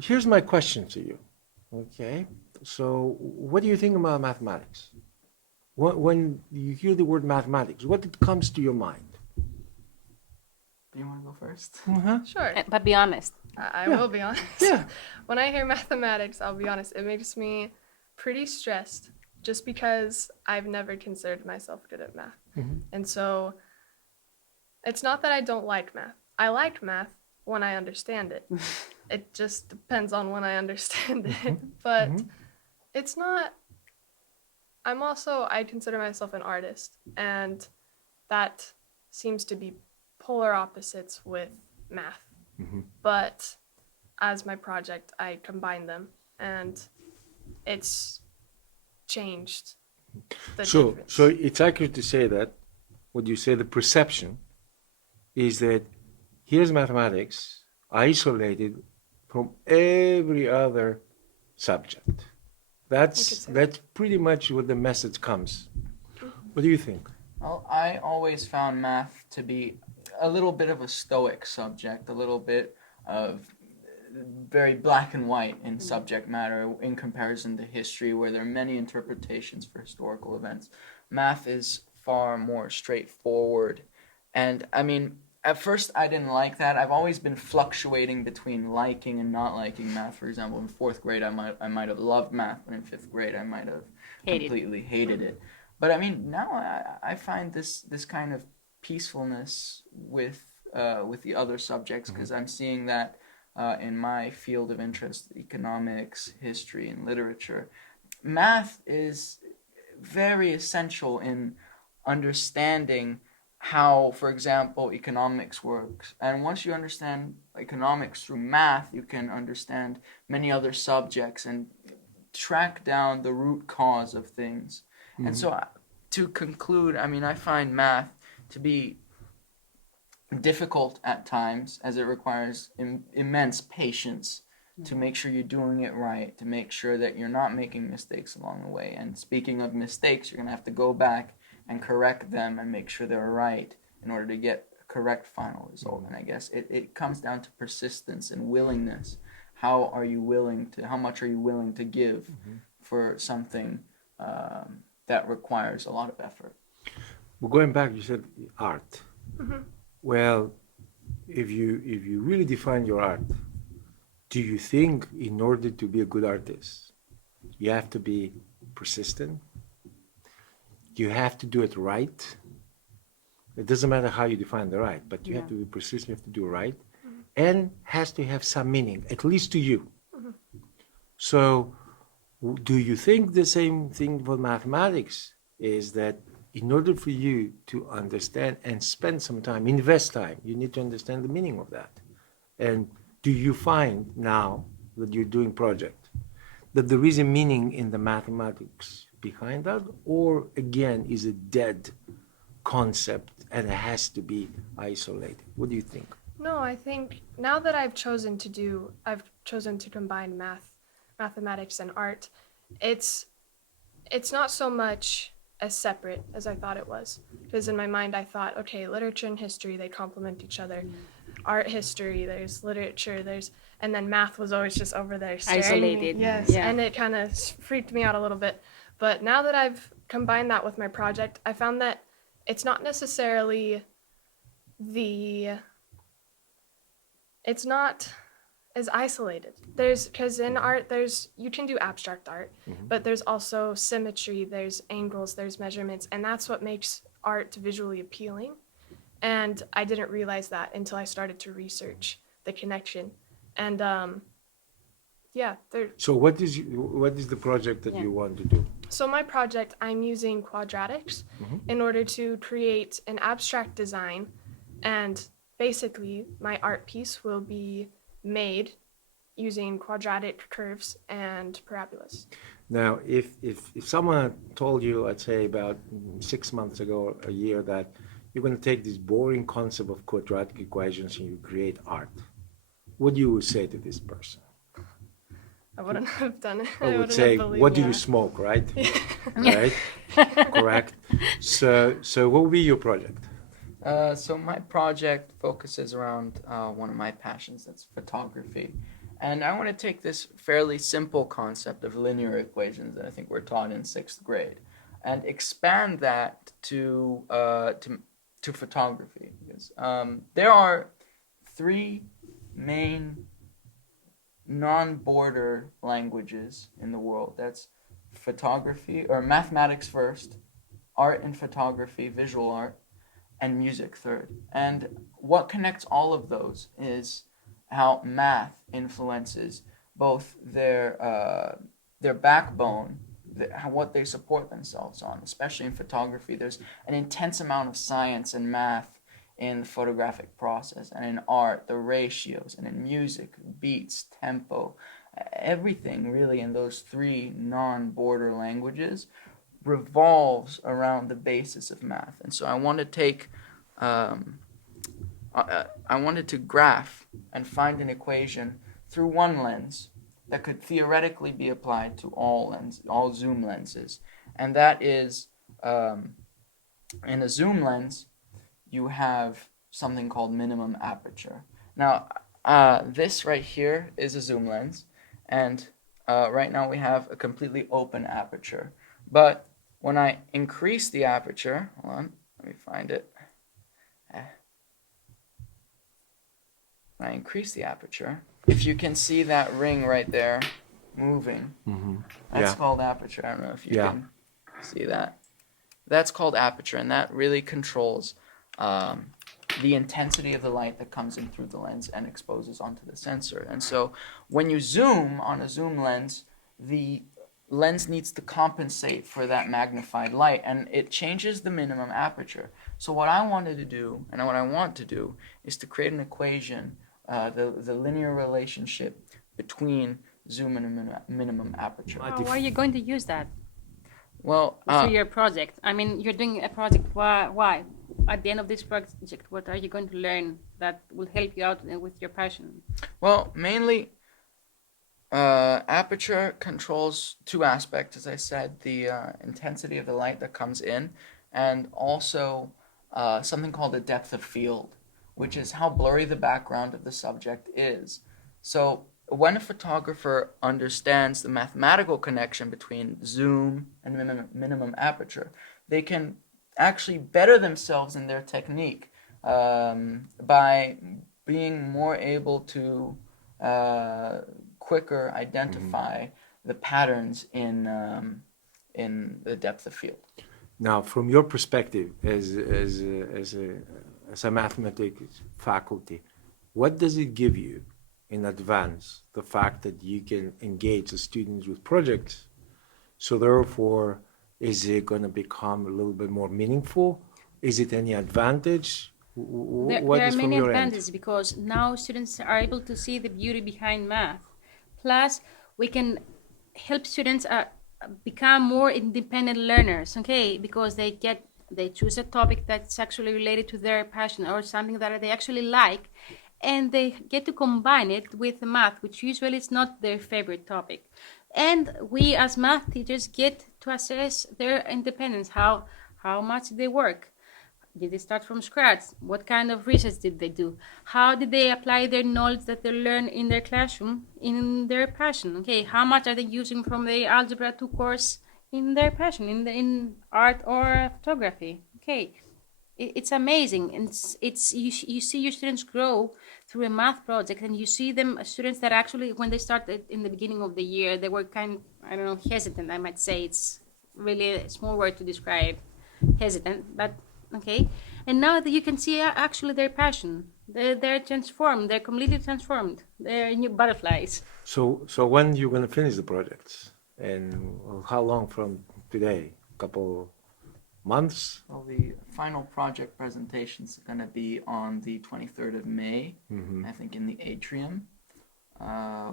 here's my question to you. Okay. So what do you think about mathematics? When you hear the word mathematics, what comes to your mind? Do you want to go first? Uh-huh. Sure. But be honest. I Yeah. will be honest. Yeah. When I hear mathematics, I'll be honest, it makes me pretty stressed just because I've never considered myself good at math. Mhm. And so it's not that I don't like math. I like math when I understand it. It just depends on when I understand it. But Mhm. it's not, I consider myself an artist, and that seems to be polar opposites with math. Mhm. But as my project, I combine them, and it's changed the difference. So it's accurate to say that what you say, the perception is that here's mathematics isolated from every other subject. That's pretty much what the message comes. What do you think? Well, I always found math to be a little bit of a stoic subject, a little bit of very black and white in subject matter in comparison to history, where there are many interpretations for historical events. Math is far more straightforward. And I mean, at first I didn't like that. I've always been fluctuating between liking and not liking math. For example, in fourth grade I might have loved math, but in fifth grade I might have completely hated it. But I mean, now I find this kind of peacefulness with the other subjects, because I'm seeing that in my field of interest, economics, history, and literature. Math is very essential in understanding how, for example, economics works. And once you understand economics through math, you can understand many other subjects and track down the root cause of things. And so, to conclude, I mean, I find math to be difficult at times, as it requires immense patience to make sure you're doing it right, to make sure that you're not making mistakes along the way. And speaking of mistakes, you're going to have to go back and correct them and make sure they're right in order to get a correct final result. And I guess it comes down to persistence and willingness. How much are you willing to give for something that requires a lot of effort? Well, going back, you said art. Well, if you really define your art, do you think in order to be a good artist, you have to be persistent? You have to do it right? It doesn't matter how you define the right, but you have to be persistent, you have to do it right, and has to have some meaning, at least to you. So, do you think the same thing for mathematics is that in order for you to understand and spend some time, invest time, you need to understand the meaning of that? And do you find now that you're doing project that there is a meaning in the mathematics behind that, or again is a dead concept and it has to be isolated? What do you think? No, I think now that I've chosen to combine mathematics and art, it's not so much as separate as I thought it was. Because in my mind I thought, okay, literature and history, they complement each other. Art history, there's literature, and then math was always just over there staring at me. Isolated. Yes, Yeah. and it kind of freaked me out a little bit. But now that I've combined that with my project, I found that it's not necessarily it's not as isolated. Because in art, you can do abstract art, but there's also symmetry, there's angles, there's measurements, and that's what makes art visually appealing. And I didn't realize that until I started to research the connection. And So what is the project that you want to do? So my project, I'm using quadratics in order to create an abstract design, and basically my art piece will be made using quadratic curves and parabolas. Now, if someone told you, let's say about 6 months ago, or a year, that you're going to take this boring concept of quadratic equations and you create art, what do you say to this person? I wouldn't have done it. I would wouldn't say, have believed what do that. you smoke, right? Right? Correct. So what will be your project? So my project focuses around one of my passions, that's photography. And I want to take this fairly simple concept of linear equations that I think we're taught in 6th grade and expand that to photography. Because, there are 3 main non-border languages in the world. That's photography, or mathematics first, art and photography, visual art, and music third. And what connects all of those is how math influences both their backbone, what they support themselves on. Especially in photography, there's an intense amount of science and math in the photographic process, and in art, the ratios, and in music, beats, tempo, everything really in those 3 non-border languages revolves around the basis of math. And so I want to take, I wanted to graph and find an equation through one lens that could theoretically be applied to all zoom lenses. And that is, in a zoom lens, you have something called minimum aperture. Now, this right here is a zoom lens, and right now we have a completely open aperture. But when I increase the aperture, hold on, let me find it. When I increase the aperture, if you can see that ring right there moving, that's called aperture. I don't know if you can see that. That's called aperture, and that really controls the intensity of the light that comes in through the lens and exposes onto the sensor. And so when you zoom on a zoom lens, the lens needs to compensate for that magnified light, and it changes the minimum aperture. So what I wanted to do, and what I want to do, is to create an equation, the linear relationship between zoom and minimum aperture. How are you going to use that Well, for your project? I mean, you're doing a project. Why? At the end of this project, what are you going to learn that will help you out with your passion? Well, mainly, aperture controls 2 aspects, as I said, the intensity of the light that comes in, and also something called a depth of field, which is how blurry the background of the subject is. So when a photographer understands the mathematical connection between zoom and minimum aperture, they can actually better themselves in their technique by being more able to quicker identify the patterns in the depth of field. Now, from your perspective as a mathematics faculty, what does it give you in advance, the fact that you can engage the students with projects? So therefore, is it going to become a little bit more meaningful? Is it any advantage? What There is are from many your advantages end? because now students are able to see the beauty behind math. Plus, we can help students become more independent learners, okay? Because they choose a topic that's actually related to their passion or something that they actually like, and they get to combine it with math, which usually is not their favorite topic. And we as math teachers get to assess their independence, how much they work. Did they start from scratch? What kind of research did they do? How did they apply their knowledge that they learn in their classroom in their passion? Okay, how much are they using from the Algebra 2 course in their passion, in art or photography? Okay, it's amazing, and you see your students grow through a math project, and you see them students that actually when they started in the beginning of the year they were I don't know, hesitant. I might say it's really a small word to describe hesitant, but okay. And now that you can see actually their passion, they're transformed. They're completely transformed. They're new butterflies. So when you're going to finish the projects, and how long from today? A couple months? Well, the final project presentation is going to be on the 23rd of May, I think in the atrium.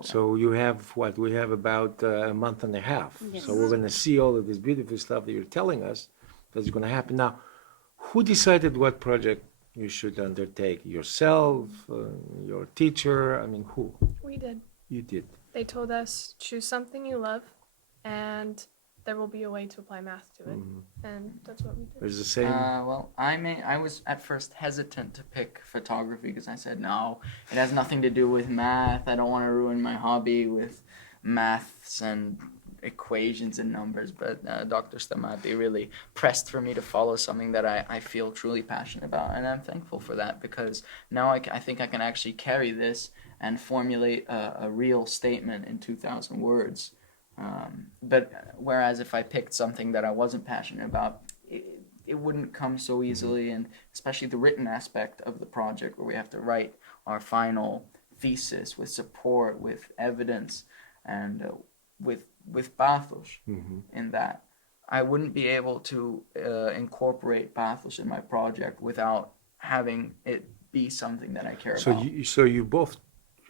So you have what? We have about a month and a half. Yes. So we're going to see all of this beautiful stuff that you're telling us that's going to happen. Now, who decided what project you should undertake? Yourself, your teacher? I mean, who? We did. You did. They told us choose something you love, and there will be a way to apply math to it, and that's what we did. There's the same. Well, I was at first hesitant to pick photography because I said, no, it has nothing to do with math. I don't want to ruin my hobby with maths and equations and numbers. But Dr. Stamati really pressed for me to follow something that I feel truly passionate about. And I'm thankful for that because now I think I can actually carry this and formulate a real statement in 2,000 words. But whereas if I picked something that I wasn't passionate about, it wouldn't come so easily, and especially the written aspect of the project where we have to write our final thesis with support, with evidence, and with pathos in that. I wouldn't be able to incorporate pathos in my project without having it be something that I care about. So you both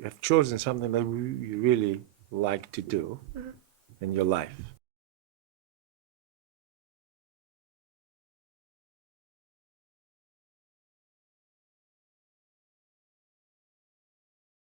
have chosen something that you really like to do in your life.